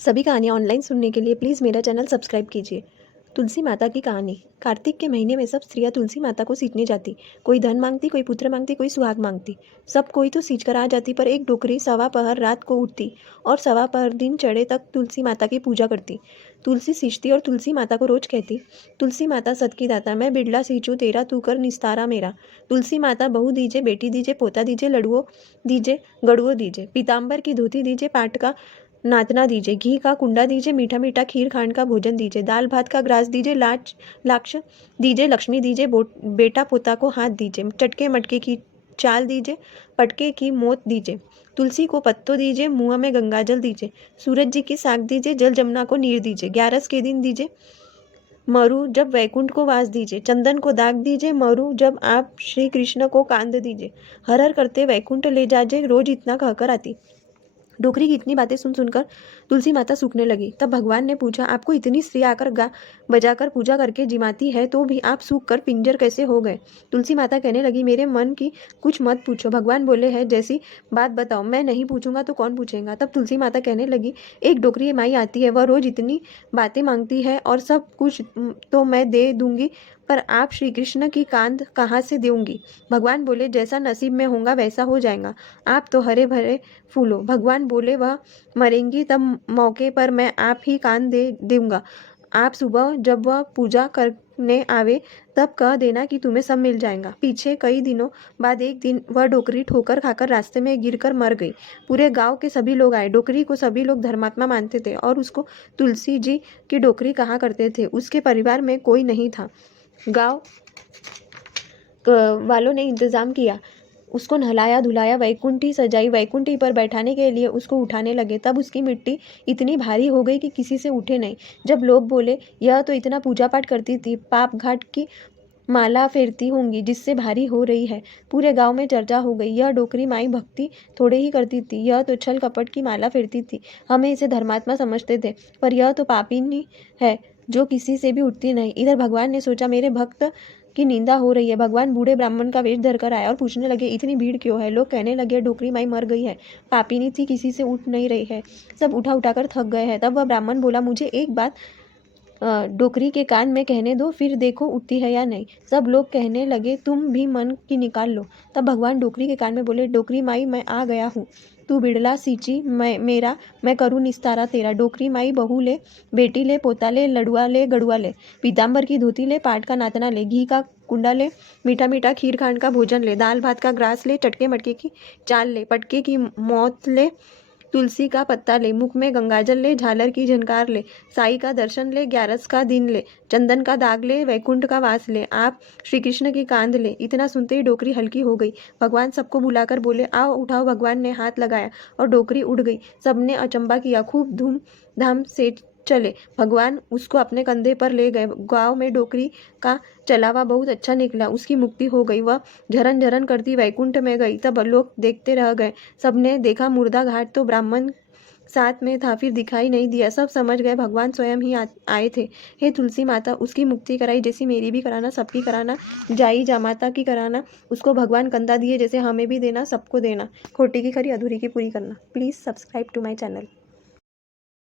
सभी कहानियाँ ऑनलाइन सुनने के लिए प्लीज़ मेरा चैनल सब्सक्राइब कीजिए। तुलसी माता की कहानी। कार्तिक के महीने में सब स्त्रियाँ तुलसी माता को सींचने जाती। कोई धन मांगती, कोई पुत्र मांगती, कोई सुहाग मांगती। सब कोई तो सींच कर आ जाती, पर एक डोकरी सवा पहर रात को उठती और सवा पहर दिन चढ़े तक तुलसी माता की पूजा करती। तुलसी सींचती और तुलसी माता को रोज कहती, तुलसी माता सत की दाता, मैं बिड़ला सींचूं तेरा, तू कर निस्तारा मेरा। तुलसी माता बहू दीजिए, बेटी दीजिए, पोता दीजिए, लड़ुओ दीजिए, गड़ुओ दीजिए, पीताम्बर की धोती दीजिए, पाट का नातना दीजिए, घी का कुंडा दीजिए, मीठा मीठा खीर खांड का भोजन दीजिए, दाल भात का ग्रास दीजिए, लाक्ष दीजिए, लक्ष्मी दीजिए, बेटा पोता को हाथ दीजिए, चटके मटके की चाल दीजिए, पटके की मोत दीजिए, तुलसी को पत्तों दीजिए, मुँह में गंगाजल दीजिए, सूरज जी की साग दीजिए, जल जमुना को नीर दीजिए, 11 के दिन दीजिए मरु, जब वैकुंठ को वास दीजिए, चंदन को दाग दीजिए, मरु जब आप श्री कृष्ण को कांद दीजिए, हर हर करते वैकुंठ ले जाजे, रोज इतना कहकर आती। डोकरी की इतनी बातें सुन सुनकर तुलसी माता सूखने लगी। तब भगवान ने पूछा, आपको इतनी स्त्री आकर गा बजाकर पूजा करके जिमाती है, तो भी आप सूख कर पिंजर कैसे हो गए? तुलसी माता कहने लगी, मेरे मन की कुछ मत पूछो। भगवान बोले हैं, जैसी बात बताओ, मैं नहीं पूछूंगा तो कौन पूछेगा? तब तुलसी माता कहने लगी, एक डोकरी माई आती है, वह रोज इतनी बातें मांगती है और सब कुछ तो मैं दे दूंगी, पर आप श्री कृष्ण की कांध कहाँ से दूंगी? भगवान बोले, जैसा नसीब में होगा वैसा हो जाएगा, आप तो हरे भरे फूलो। भगवान बोले, वह मरेंगी तब मौके पर मैं आप ही कान दे दूंगा। आप सुबह जब वह पूजा करने आवे तब कह देना कि तुम्हें सब मिल जाएगा। पीछे कई दिनों बाद एक दिन वह डोकरी ठोकर खाकर रास्ते में गिरकर मर गई। पूरे गांव के सभी लोग आए। डोकरी को सभी लोग धर्मात्मा मानते थे और उसको तुलसी जी की डोकरी कहा करते थे। उसके परिवार में कोई नहीं था। गांव वालों ने इंतजाम किया, उसको नहलाया धुलाया, वैकुंठी सजाई, वैकुंठी पर बैठाने के लिए उसको उठाने लगे। तब उसकी मिट्टी इतनी भारी हो गई कि किसी से उठे नहीं। जब लोग बोले, यह तो इतना पूजा पाठ करती थी, पाप घाट की माला फेरती होंगी जिससे भारी हो रही है। पूरे गांव में चर्चा हो गई, यह डोकरी माई भक्ति थोड़े ही करती थी, यह तो छल कपट की माला फेरती थी। हमें इसे धर्मात्मा समझते थे, पर यह तो पापिनी है जो किसी से भी उठती नहीं। इधर भगवान ने सोचा, मेरे भक्त की निंदा हो रही है। भगवान बूढ़े ब्राह्मण का वेश धरकर आए और पूछने लगे, इतनी भीड़ क्यों है? लोग कहने लगे, डोकरी माई मर गई है, पापिनी थी, किसी से उठ नहीं रही है, सब उठा उठाकर थक गए हैं। तब वह ब्राह्मण बोला, मुझे एक बात डोकरी के कान में कहने दो, फिर देखो उठती है या नहीं। सब लोग कहने लगे, तुम भी मन की निकाल लो। तब भगवान डोकरी के कान में बोले, डोकरी माई मैं आ गया हूँ, तू बिड़ला सींची मेरा, मैं करूँ निस्तारा तेरा। डोकरी माई बहू ले, बेटी ले, पोता ले, लड़ुआ ले, गड़ुआ ले, पीताम्बर की धोती ले, पाट का नातना ले, घी का कुंडा ले, मीठा मीठा खीर खांड का भोजन ले, दाल भात का ग्रास ले, चटके मटके की चाल ले, पटके की मौत ले, तुलसी का पत्ता ले, मुख में गंगाजल ले, झालर की झनकार ले, साई का दर्शन ले, 11 का दिन ले, चंदन का दाग ले, वैकुंठ का वास ले, आप श्री कृष्ण की कांध ले। इतना सुनते ही डोकरी हल्की हो गई। भगवान सबको बुलाकर बोले, आओ उठाओ। भगवान ने हाथ लगाया और डोकरी उड़ गई। सबने अचंबा किया, खूब धूमधाम से चले। भगवान उसको अपने कंधे पर ले गए। गांव में डोकरी का चलावा बहुत अच्छा निकला, उसकी मुक्ति हो गई, वह झरन झरन करती वैकुंठ में गई। तब लोग देखते रह गए। सबने देखा मुर्दा घाट तो ब्राह्मण साथ में था, फिर दिखाई नहीं दिया। सब समझ गए भगवान स्वयं ही आए थे। हे तुलसी माता, उसकी मुक्ति कराई, जैसी मेरी भी कराना, सबकी कराना, जाई जामाता की कराना। उसको भगवान कंधा दिए, जैसे हमें भी देना, सबको देना। खोटी की खरी अधूरी की पूरी करना। Please subscribe to my channel.